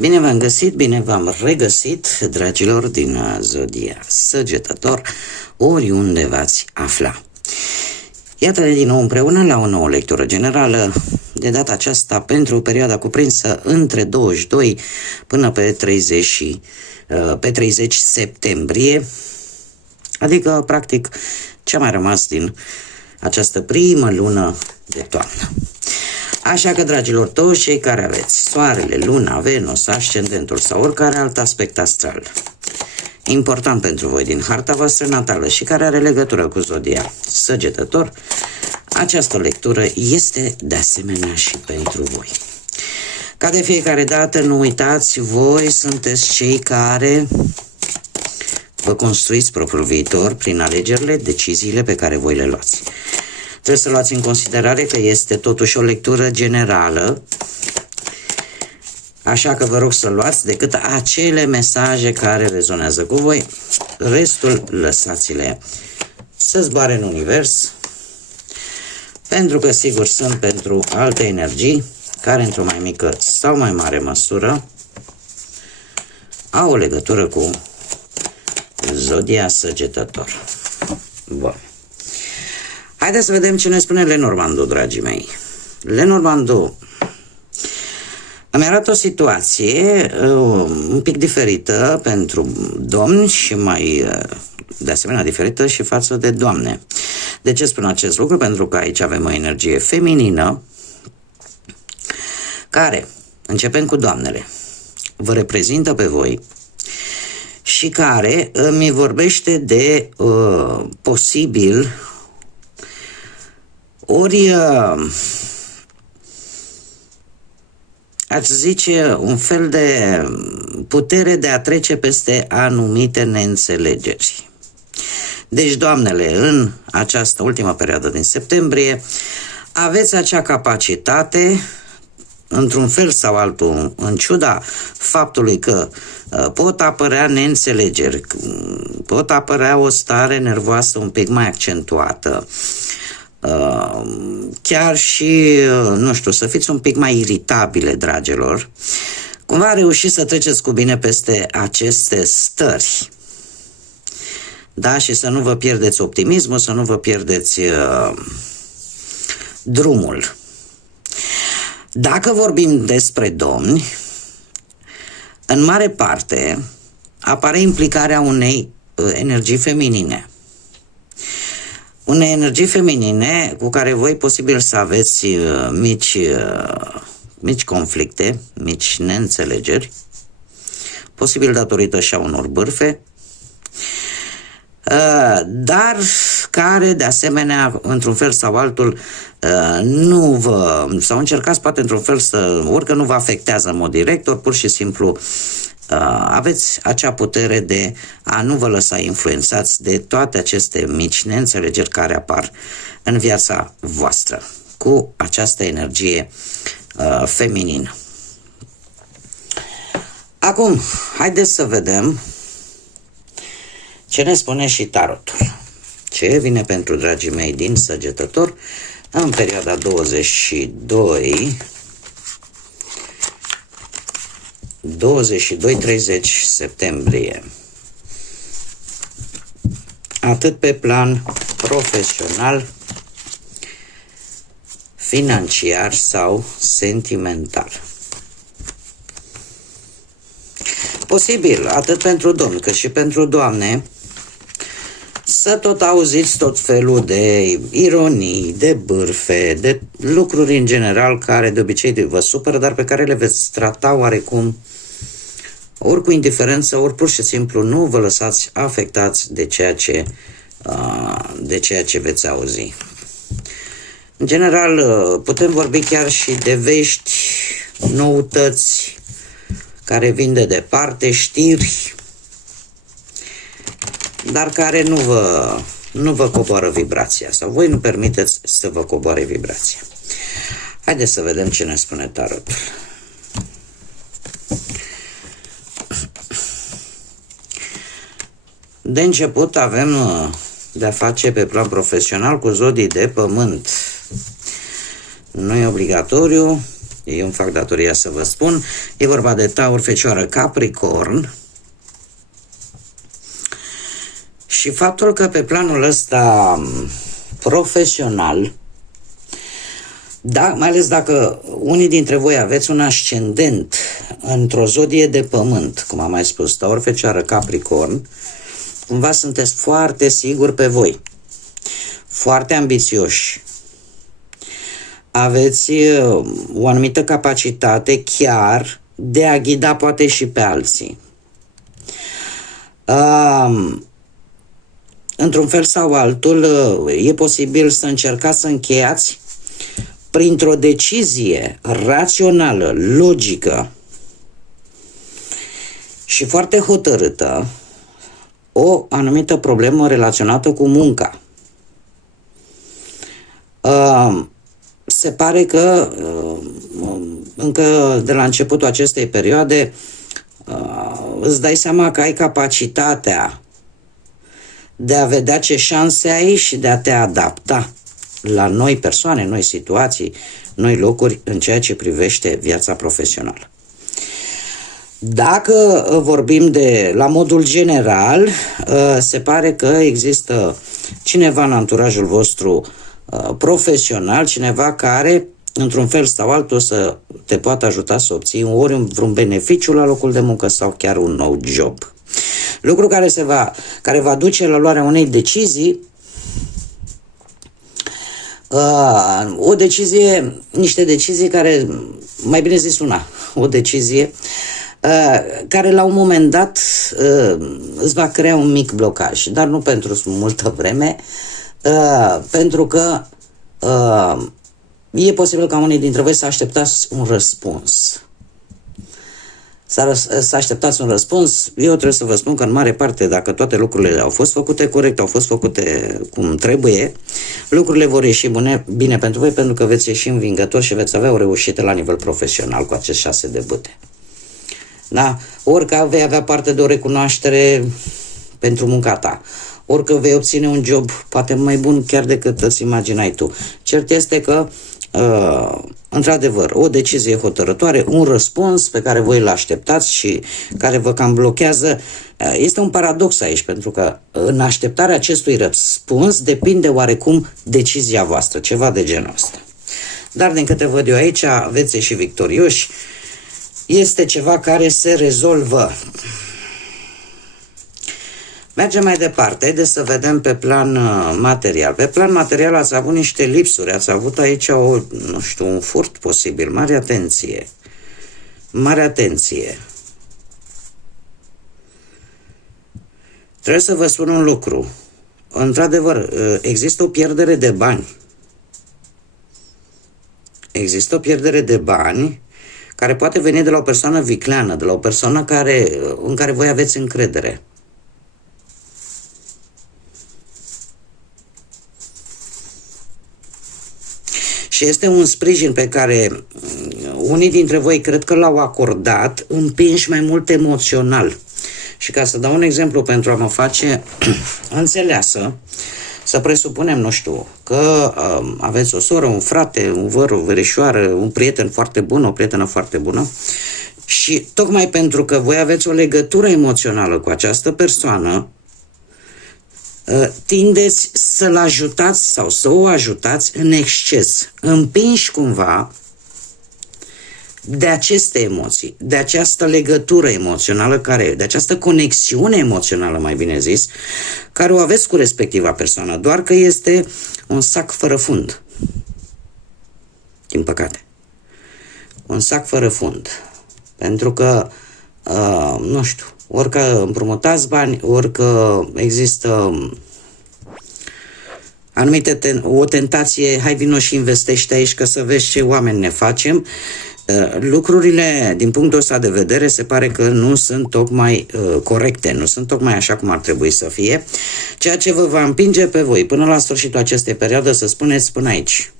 Bine v-am găsit, bine v-am regăsit, dragilor din Zodia Săgetător, oriunde v-ați afla. Iată-ne din nou împreună la o nouă lectură generală, de data aceasta pentru perioada cuprinsă între 22 până pe 30 septembrie, adică practic ce a mai rămas din această primă lună de toamnă. Așa că, dragilor, toți cei care aveți Soarele, Luna, Venus, Ascendentul sau oricare alt aspect astral important pentru voi din harta voastră natală și care are legătură cu Zodia Săgetător, această lectură este de asemenea și pentru voi. Ca de fiecare dată, nu uitați, voi sunteți cei care vă construiți propriul viitor prin alegerile, deciziile pe care voi le luați. Trebuie să luați în considerare că este totuși o lectură generală, așa că vă rog să luați decât acele mesaje care rezonează cu voi. Restul lăsați-le să zboare în univers, pentru că sigur sunt pentru alte energii care într-o mai mică sau mai mare măsură au o legătură cu Zodia Săgetător. Bun. Haideți să vedem ce ne spune Lenormandu, dragii mei. Lenormandu îmi arată o situație un pic diferită pentru domni și mai de asemenea diferită și față de doamne. De ce spun acest lucru? Pentru că aici avem o energie feminină care, începând cu doamnele, vă reprezintă pe voi și care mi vorbește de posibil ori aș zice un fel de putere de a trece peste anumite neînțelegeri. Deci, doamnele, în această ultimă perioadă din septembrie aveți acea capacitate, într-un fel sau altul, în ciuda faptului că pot apărea neînțelegeri, pot apărea o stare nervoasă un pic mai accentuată, chiar și, nu știu, să fiți un pic mai iritabile, dragilor, cumva reușiți să treceți cu bine peste aceste stări. Da? Și să nu vă pierdeți optimismul, să nu vă pierdeți drumul. Dacă vorbim despre domni, în mare parte apare implicarea unei energii feminine. Unei energii feminine cu care voi posibil să aveți mici conflicte, mici neînțelegeri, posibil datorită și a unor bârfe, dar care, de asemenea, într-un fel sau altul, nu vă, sau încercați poate într-un fel să, orică nu vă afectează în mod direct, ori pur și simplu aveți acea putere de a nu vă lăsa influențați de toate aceste mici neînțelegeri care apar în viața voastră cu această energie feminină. Acum, haideți să vedem ce ne spune și tarotul. Ce vine pentru dragii mei din Săgetător în perioada 22-30 septembrie. Atât pe plan profesional, financiar sau sentimental. Posibil, atât pentru domni cât și pentru doamne, să tot auziți tot felul de ironii, de bârfe, de lucruri în general care de obicei vă supără, dar pe care le veți trata oarecum ori cu indiferență, ori pur și simplu nu vă lăsați afectați de ceea ce veți auzi. În general, putem vorbi chiar și de vești, noutăți care vin de departe, știri, dar care nu vă coboară vibrația, sau voi nu permiteți să vă coboare vibrația. Haideți să vedem ce ne spune tarotul. De început avem de-a face pe plan profesional cu zodii de pământ. Nu e obligatoriu, Eu îmi fac datoria să vă spun. E vorba de Taur, Fecioară, Capricorn. Și faptul că pe planul ăsta profesional, da, mai ales dacă unii dintre voi aveți un ascendent într-o zodie de pământ, cum am mai spus, Taur, Fecioară, Capricorn, cumva sunteți foarte siguri pe voi, foarte ambițioși, aveți o anumită capacitate chiar de a ghida poate și pe alții. Într-un fel sau altul, e posibil să încercați să încheiați printr-o decizie rațională, logică și foarte hotărâtă o anumită problemă relaționată cu munca. Se pare că încă de la începutul acestei perioade îți dai seama că ai capacitatea de a vedea ce șanse ai și de a te adapta la noi persoane, noi situații, noi locuri în ceea ce privește viața profesională. Dacă vorbim de la modul general, se pare că există cineva în anturajul vostru profesional, cineva care într-un fel sau altul să te poată ajuta să obții ori vreun beneficiu la locul de muncă sau chiar un nou job. Lucru care va duce la luarea unei decizii, niște decizii care, mai bine zis o decizie care la un moment dat îți va crea un mic blocaj, dar nu pentru multă vreme, pentru că e posibil ca unii dintre voi să așteptați un răspuns. Să așteptați un răspuns. Eu trebuie să vă spun că în mare parte, dacă toate lucrurile au fost făcute corect, au fost făcute cum trebuie, lucrurile vor ieși bine pentru voi, pentru că veți ieși învingători și veți avea o reușită la nivel profesional cu acest 6 de bâte. Da? Orică vei avea parte de o recunoaștere pentru munca ta, orică vei obține un job poate mai bun chiar decât îți imaginai tu. Cert este că într-adevăr, o decizie hotărătoare, un răspuns pe care voi îl așteptați și care vă cam blochează. Este un paradox aici, pentru că în așteptarea acestui răspuns depinde oarecum decizia voastră, ceva de genul ăsta. Dar din câte văd eu aici, veți ieși victorioși, este ceva care se rezolvă. Mergem mai departe, haideți să vedem pe plan material. Pe plan material ați avut niște lipsuri, ați avut aici un furt posibil. Mare atenție! Mare atenție! Trebuie să vă spun un lucru. Într-adevăr, există o pierdere de bani. Există o pierdere de bani care poate veni de la o persoană vicleană, de la o persoană în care voi aveți încredere. Și este un sprijin pe care unii dintre voi cred că l-au acordat, împinși mai mult emoțional. Și ca să dau un exemplu pentru a mă face înțeleasă, să presupunem, nu știu, că aveți o soră, un frate, un văr, o verișoară, un prieten foarte bun, o prietenă foarte bună și tocmai pentru că voi aveți o legătură emoțională cu această persoană, tindeți să-l ajutați sau să o ajutați în exces, împinși cumva de aceste emoții, de această legătură emoțională, de această conexiune emoțională, mai bine zis, care o aveți cu respectiva persoană, doar că este un sac fără fund. Din păcate. Un sac fără fund. Pentru că, nu știu, orică împrumutați bani, orică există o tentație, hai vino și investește aici că să vezi ce oameni ne facem, lucrurile din punctul ăsta de vedere se pare că nu sunt tocmai corecte, nu sunt tocmai așa cum ar trebui să fie, ceea ce vă va împinge pe voi până la sfârșitul acestei perioade să spuneți până aici.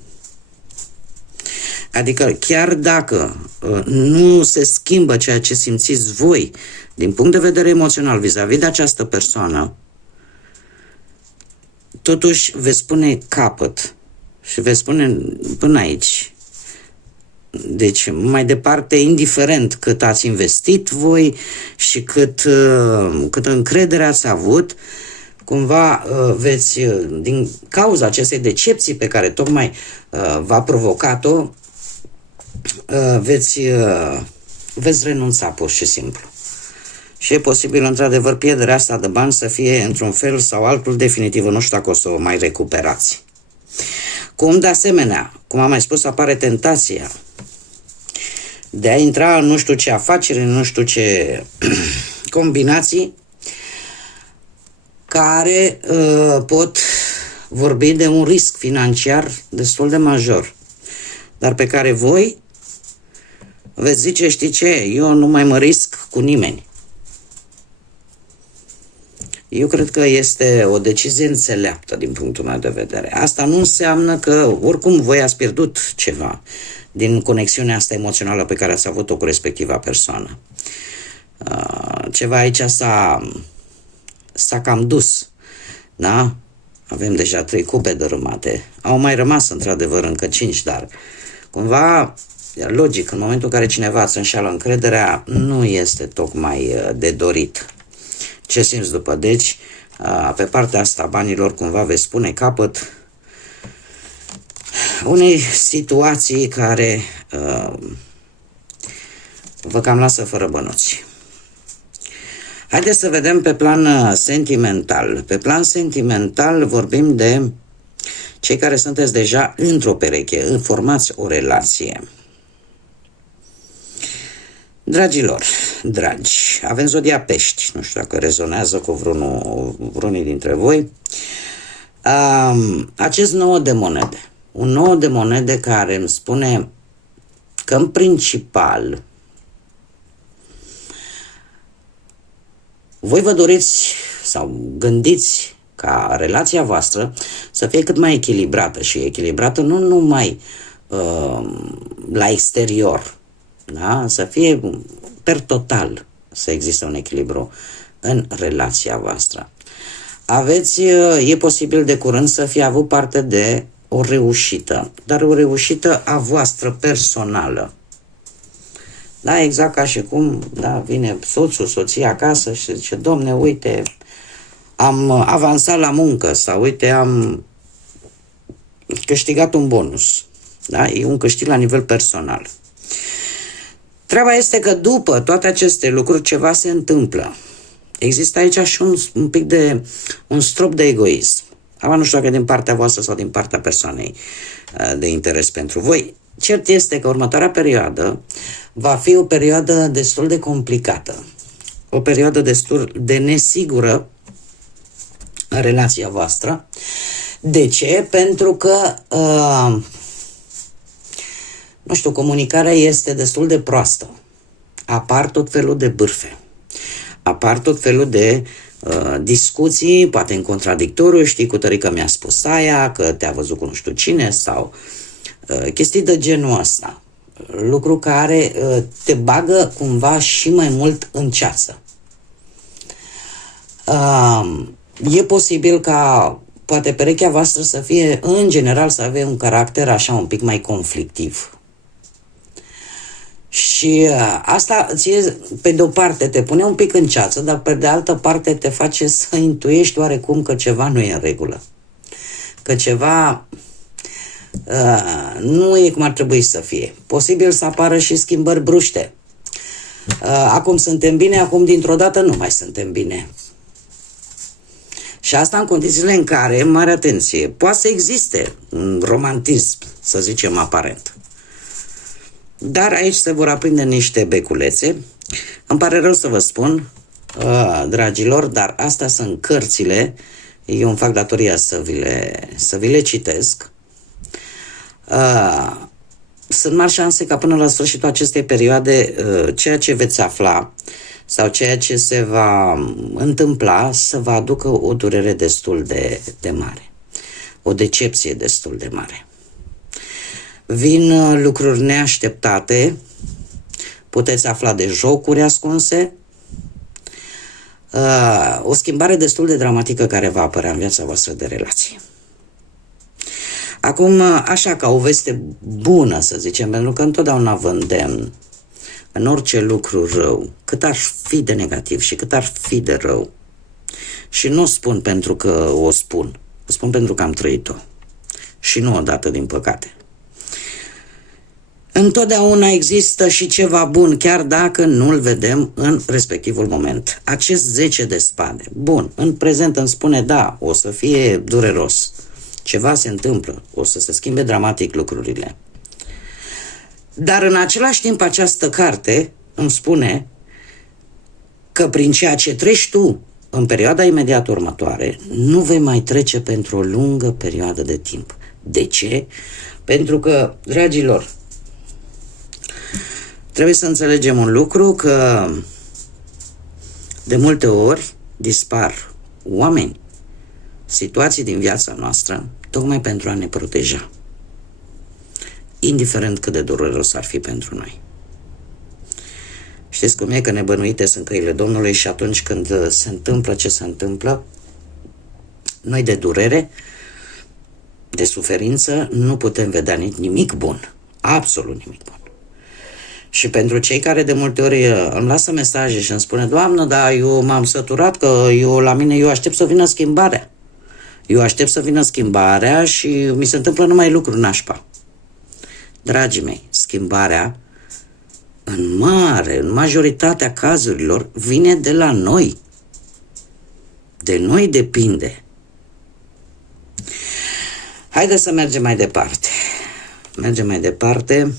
Adică chiar dacă nu se schimbă ceea ce simțiți voi din punct de vedere emoțional vis-a-vis de această persoană, totuși veți spune capăt și veți spune până aici. Deci, mai departe, indiferent cât ați investit voi și cât încredere ați avut, cumva veți, din cauza acestei decepții pe care tocmai v-a provocat-o, veți renunța pur și simplu. Și e posibil, într-adevăr, pierderea asta de bani să fie, într-un fel sau altul, definitivă. Nu știu dacă o să o mai recuperați. Cum, de asemenea, cum am mai spus, apare tentația de a intra în nu știu ce afaceri, în nu știu ce combinații care pot vorbi de un risc financiar destul de major, dar pe care voi veți zice, știi ce, eu nu mai mă risc cu nimeni. Eu cred că este o decizie înțeleaptă din punctul meu de vedere. Asta nu înseamnă că oricum voi ați pierdut ceva din conexiunea asta emoțională pe care ați avut-o cu respectiva persoană. Ceva aici s-a cam dus. Da? Avem deja 3 cupe dărâmate. Au mai rămas într-adevăr încă 5, dar cumva, logic, în momentul în care cineva îți înșeală încrederea, nu este tocmai de dorit. Ce simți după? Deci, pe partea asta banilor, cumva veți pune capăt unei situații care vă cam lasă fără bănuți. Haideți să vedem pe plan sentimental. Pe plan sentimental vorbim de cei care sunteți deja într-o pereche, formați o relație. Dragilor, dragi, avem zodia Pești, nu știu dacă rezonează cu vreunii dintre voi. Acest 9 de monede, un 9 de monede care îmi spune că în principal voi vă doriți sau gândiți ca relația voastră să fie cât mai echilibrată și echilibrată nu numai la exterior, da? Să fie per total, să existe un echilibru în relația voastră. E posibil de curând să fie avut parte de o reușită, dar o reușită a voastră personală. Da, exact ca și cum, da, vine soțul, soția acasă și zice, domne, uite, am avansat la muncă sau uite, am câștigat un bonus. Da? E un câștig la nivel personal. Treaba este că după toate aceste lucruri ceva se întâmplă. Există aici și un pic de un strop de egoism. Nu știu dacă din partea voastră sau din partea persoanei de interes pentru voi. Cert este că următoarea perioadă va fi o perioadă destul de complicată. O perioadă destul de nesigură în relația voastră. De ce? Pentru că nu știu, comunicarea este destul de proastă. Apar tot felul de bârfe. Apar tot felul de discuții, poate în contradictoriu, știi, cu tărică mi-a spus aia, că te-a văzut cu nu știu cine, sau chestii de genul ăsta. Lucru care te bagă cumva și mai mult în ceață. E posibil ca poate perechea voastră să fie, în general, să avea un caracter așa un pic mai conflictiv. Și asta ție, pe de o parte, te pune un pic în ceață, dar pe de altă parte te face să intuiești oarecum că ceva nu e în regulă. Că ceva nu e cum ar trebui să fie. Posibil să apară și schimbări bruște. Acum suntem bine, acum dintr-o dată nu mai suntem bine. Și asta în condițiile în care, mare atenție, poate să existe un romantism, să zicem, aparent. Dar aici se vor aprinde niște beculețe. Îmi pare rău să vă spun, dragilor, dar astea sunt cărțile. Eu îmi fac datoria să vi le citesc. Sunt mari șanse ca până la sfârșitul acestei perioade ceea ce veți afla sau ceea ce se va întâmpla să vă aducă o durere destul de mare. O decepție destul de mare. Vin lucruri neașteptate, puteți afla de jocuri ascunse, o schimbare destul de dramatică care va apărea în viața voastră de relație. Acum, așa, ca o veste bună, să zicem, pentru că întotdeauna vă îndemn în orice lucru rău, cât ar fi de negativ și cât ar fi de rău. Și nu o spun pentru că o spun, o spun pentru că am trăit-o. Și nu odată, din păcate. Întotdeauna există și ceva bun, chiar dacă nu-l vedem în respectivul moment. Acest 10 de spade, bun, în prezent îmi spune, da, o să fie dureros. Ceva se întâmplă, o să se schimbe dramatic lucrurile. Dar în același timp această carte îmi spune că prin ceea ce treci tu în perioada imediat următoare, nu vei mai trece pentru o lungă perioadă de timp. De ce? Pentru că, dragilor, trebuie să înțelegem un lucru, că de multe ori dispar oameni, situații din viața noastră, tocmai pentru a ne proteja. Indiferent cât de dureros ar fi pentru noi. Știți cum e, că nebănuite sunt căile Domnului și atunci când se întâmplă ce se întâmplă, noi de durere, de suferință, nu putem vedea nimic bun. Absolut nimic bun. Și pentru cei care de multe ori îmi lasă mesaje și îmi spune, Doamnă, dar eu m-am săturat, că eu aștept să vină schimbarea. Eu aștept să vină schimbarea și mi se întâmplă numai lucruri nașpa. Dragii mei, schimbarea în majoritatea cazurilor vine de la noi. De noi depinde. Haideți să mergem mai departe. Mergem mai departe.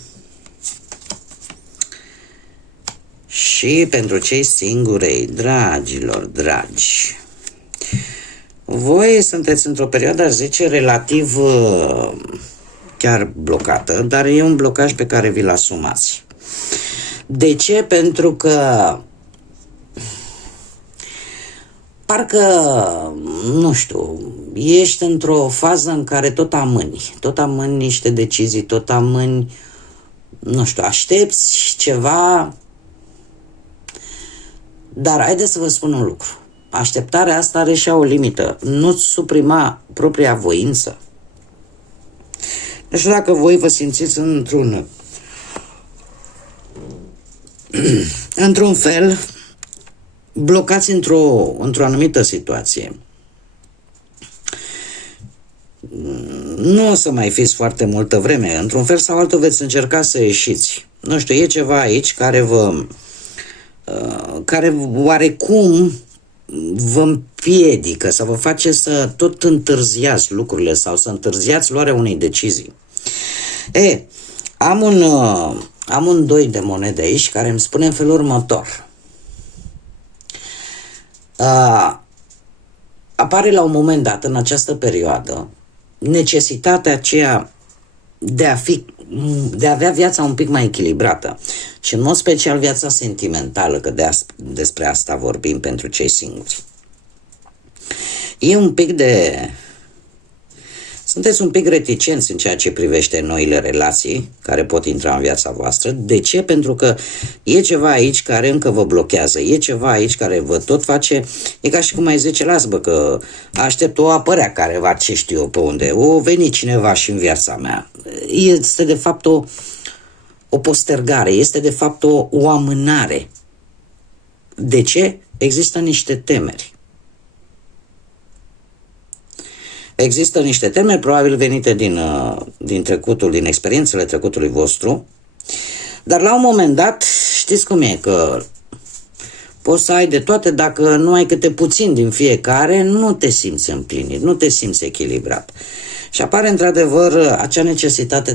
Și pentru cei singurei, dragilor, dragi, voi sunteți într-o perioadă, aș zice, relativ chiar blocată, dar e un blocaj pe care vi-l asumați. De ce? Pentru că parcă, nu știu, ești într-o fază în care tot amâni niște decizii, tot amâni, nu știu, aștepți ceva. Dar haideți să vă spun un lucru. Așteptarea asta are și o limită. Nu-ți suprima propria voință. Nu știu dacă voi vă simțiți într-un fel blocați într-o anumită situație. Nu o să mai fiți foarte multă vreme. Într-un fel sau altul veți încerca să ieșiți. Nu știu, e ceva aici care oarecum vă împiedică, să vă face să tot întârziați lucrurile sau să întârziați luarea unei decizii. Am un doi de monede aici care îmi spune în felul următor. Apare la un moment dat, în această perioadă, necesitatea aceea de a avea viața un pic mai echilibrată și în mod special viața sentimentală, că despre asta vorbim pentru cei singuri. Sunteți un pic reticenți în ceea ce privește noile relații care pot intra în viața voastră. De ce? Pentru că e ceva aici care încă vă blochează, e ceva aici care vă tot face, e ca și cum ai zice, las bă că aștept o apărea careva, ce știu eu pe unde, o veni cineva și în viața mea. Este de fapt o postergare, este de fapt o amânare. De ce? Există niște temeri. Există niște temeri, probabil venite din trecutul, din experiențele trecutului vostru, dar la un moment dat, știți cum e, că poți să ai de toate, dacă nu ai câte puțin din fiecare, nu te simți împlinit, nu te simți echilibrat. Și apare într-adevăr acea necesitate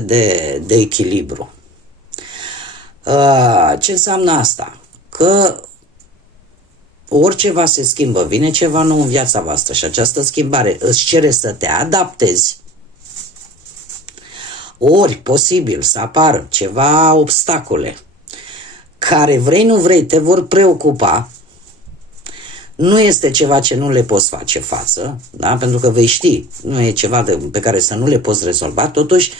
de echilibru. Ce înseamnă asta? Că orice se schimbă, vine ceva nou în viața voastră și această schimbare îți cere să te adaptezi, ori posibil să apară ceva obstacole care vrei nu vrei te vor preocupa. Nu este ceva ce nu le poți face față, da? Pentru că vei ști, nu e ceva pe care să nu le poți rezolva, totuși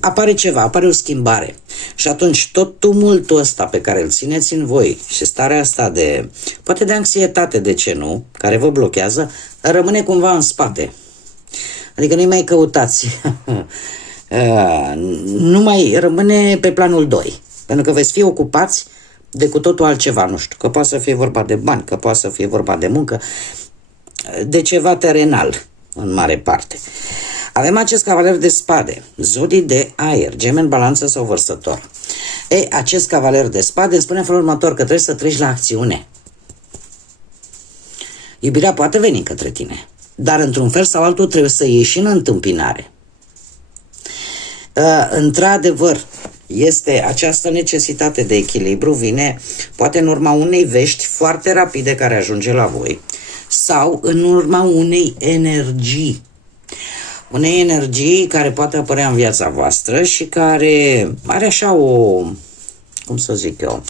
apare o schimbare. Și atunci tot tumultul ăsta pe care îl țineți în voi și starea asta poate de anxietate, de ce nu, care vă blochează, rămâne cumva în spate. Adică nu mai căutați. Nu mai rămâne pe planul 2. Pentru că veți fi ocupați de cu totul altceva, nu știu, că poate să fie vorba de bani, că poate să fie vorba de muncă, de ceva terenal, în mare parte. Avem acest cavaler de spade, zodii de aer, Gemeni, Balanță sau Vărsător. Acest cavaler de spade îmi spune în felul următor, că trebuie să treci la acțiune. Iubirea poate veni către tine, dar într-un fel sau altul trebuie să ieși în întâmpinare. Într-adevăr, este această necesitate de echilibru, vine poate în urma unei vești foarte rapide care ajunge la voi sau în urma unei energii. Unei energii care poate apărea în viața voastră și care are așa o, cum să zic eu,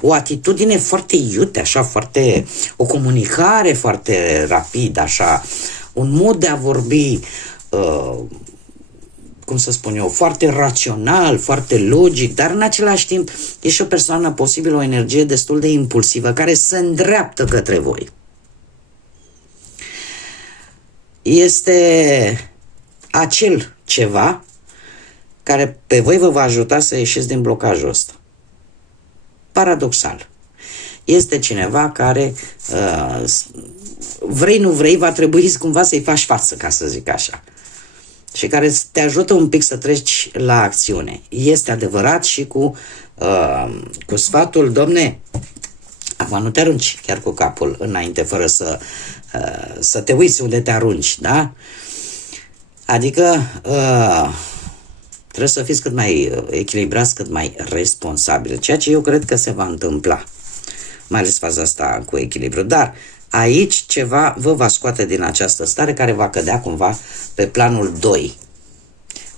o atitudine foarte iute, așa, foarte, o comunicare foarte rapidă, așa, un mod de a vorbi, cum să spun eu, foarte rațional, foarte logic, dar în același timp e și o persoană posibil, o energie destul de impulsivă, care se îndreaptă către voi. Este acel ceva care pe voi vă va ajuta să ieșiți din blocajul ăsta. Paradoxal. Este cineva care, vrei nu vrei, va trebui cumva să-i faci față, ca să zic așa. Și care te ajută un pic să treci la acțiune. Este adevărat și cu sfatul, domne, acum nu te arunci chiar cu capul înainte, fără să te uiți unde te arunci, da? Adică trebuie să fiți cât mai echilibrați, cât mai responsabili, ceea ce eu cred că se va întâmpla, mai ales faza asta cu echilibru. Dar aici ceva vă va scoate din această stare care va cădea cumva pe planul 2.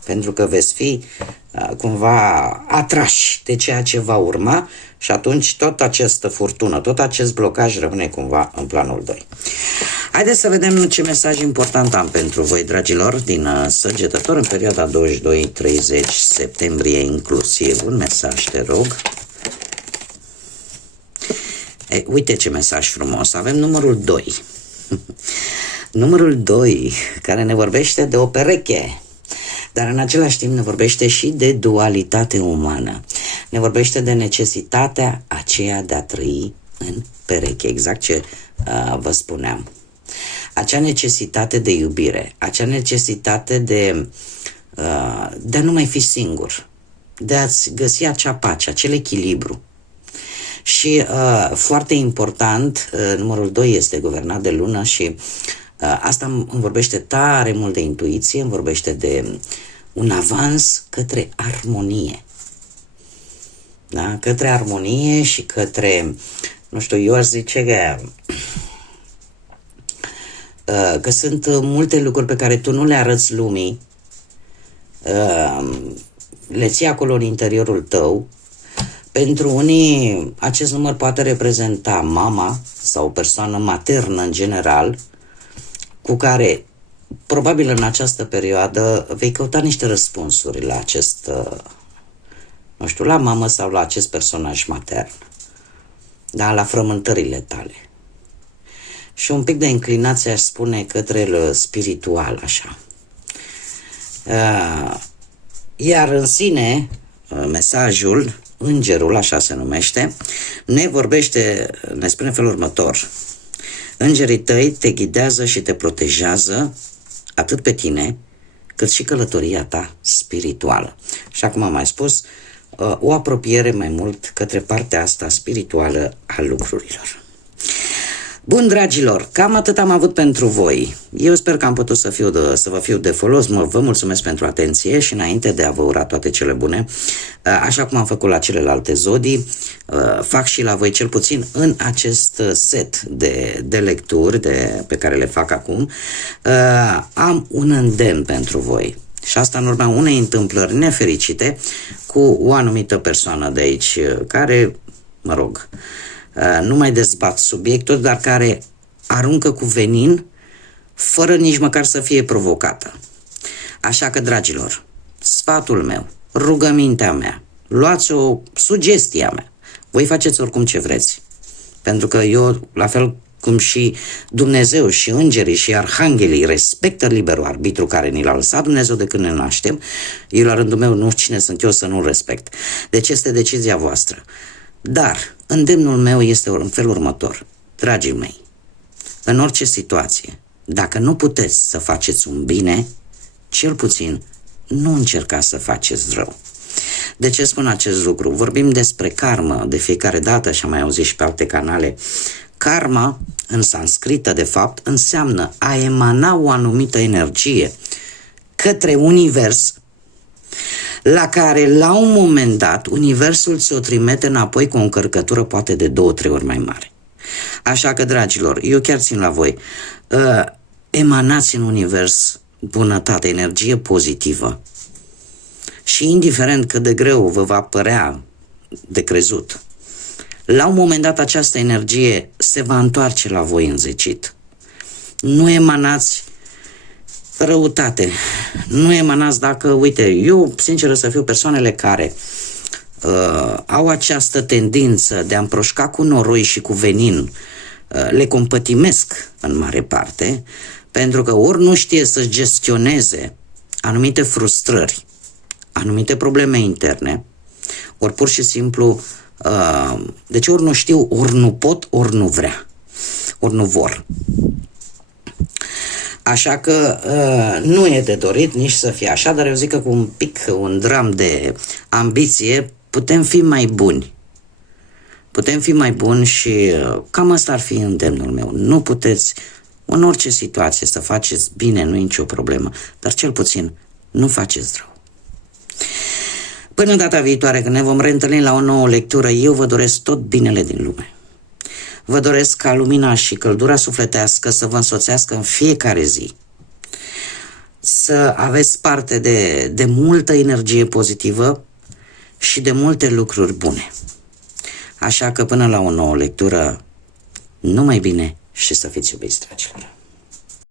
Pentru că veți fi cumva atrași de ceea ce va urma și atunci tot această furtună, tot acest blocaj rămâne cumva în planul 2. Haideți să vedem ce mesaj important am pentru voi, dragilor, din Săgetător în perioada 22-30 septembrie inclusiv. Un mesaj, te rog. Uite ce mesaj frumos. Avem numărul 2. Numărul 2, care ne vorbește de o pereche, dar în același timp ne vorbește și de dualitate umană. Ne vorbește de necesitatea aceea de a trăi în pereche, exact ce vă spuneam. Acea necesitate de iubire, acea necesitate de a nu mai fi singur, de a-ți găsi acea pace, acel echilibru. Și foarte important, numărul 2 este guvernat de lună și asta îmi vorbește tare mult de intuiție, îmi vorbește de un avans către armonie. Da? Către armonie și către, nu știu, eu aș zice că sunt multe lucruri pe care tu nu le arăți lumii, le ții acolo în interiorul tău. Pentru unii acest număr poate reprezenta mama sau o persoană maternă în general, cu care probabil în această perioadă vei căuta niște răspunsuri la acest, nu știu, la mamă sau la acest personaj matern, da, la frământările tale. Și un pic de inclinație aș spune către spiritual, așa. Iar în sine, mesajul, îngerul, așa se numește, ne vorbește, ne spune în felul următor: îngerii tăi te ghidează și te protejează atât pe tine, cât și călătoria ta spirituală. Și acum am mai spus, o apropiere mai mult către partea asta spirituală a lucrurilor. Bun, dragilor, cam atât am avut pentru voi. Eu sper că am putut să vă fiu de folos. Vă mulțumesc pentru atenție și înainte de a vă ura toate cele bune, așa cum am făcut la celelalte zodii, fac și la voi, cel puțin în acest set de lecturi pe care le fac acum, am un îndemn pentru voi. Și asta în urma unei întâmplări nefericite cu o anumită persoană de aici, care, mă rog, nu mai dezbat subiectul, dar care aruncă cu venin fără nici măcar să fie provocată. Așa că, dragilor, sfatul meu, rugămintea mea, luați o sugestie a mea, voi faceți oricum ce vreți, pentru că eu, la fel cum și Dumnezeu și îngerii și arhanghelii respectă liberul arbitru care ni l-a lăsat Dumnezeu de când ne naștem, eu la rândul meu nu cine sunt eu să nu-l respect. Deci este decizia voastră. Dar îndemnul meu este în felul următor. Dragii mei, în orice situație, dacă nu puteți să faceți un bine, cel puțin nu încercați să faceți rău. De ce spun acest lucru? Vorbim despre karmă de fiecare dată și am mai auzit și pe alte canale. Karma, în sanscrită de fapt, înseamnă a emana o anumită energie către univers, la care la un moment dat universul ți-o trimite înapoi cu o încărcătură poate de 2-3 ori mai mare. Așa că, dragilor, eu chiar țin la voi, emanați în univers bunătate, energie pozitivă și indiferent cât de greu vă va părea de crezut, la un moment dat această energie se va întoarce la voi înzecit. Nu emanați răutate, nu emanați dacă, uite, eu sincer să fiu, persoanele care au această tendință de a împroșca cu noroi și cu venin, le compătimesc în mare parte, pentru că ori nu știe să gestioneze anumite frustrări, anumite probleme interne, ori pur și simplu, deci ori nu știu, ori nu pot, ori nu vrea, ori nu vor. Așa că nu e de dorit nici să fie așa, dar eu zic că cu un dram de ambiție putem fi mai buni. Putem fi mai buni și cam asta ar fi îndemnul meu. Nu puteți în orice situație să faceți bine, nu e nicio problemă, dar cel puțin nu faceți rău. Până data viitoare, când ne vom reîntâlni la o nouă lectură, eu vă doresc tot binele din lume. Vă doresc ca lumina și căldura sufletească să vă însoțească în fiecare zi. Să aveți parte de multă energie pozitivă și de multe lucruri bune. Așa că până la o nouă lectură, numai bine și să fiți iubiți, dragilor!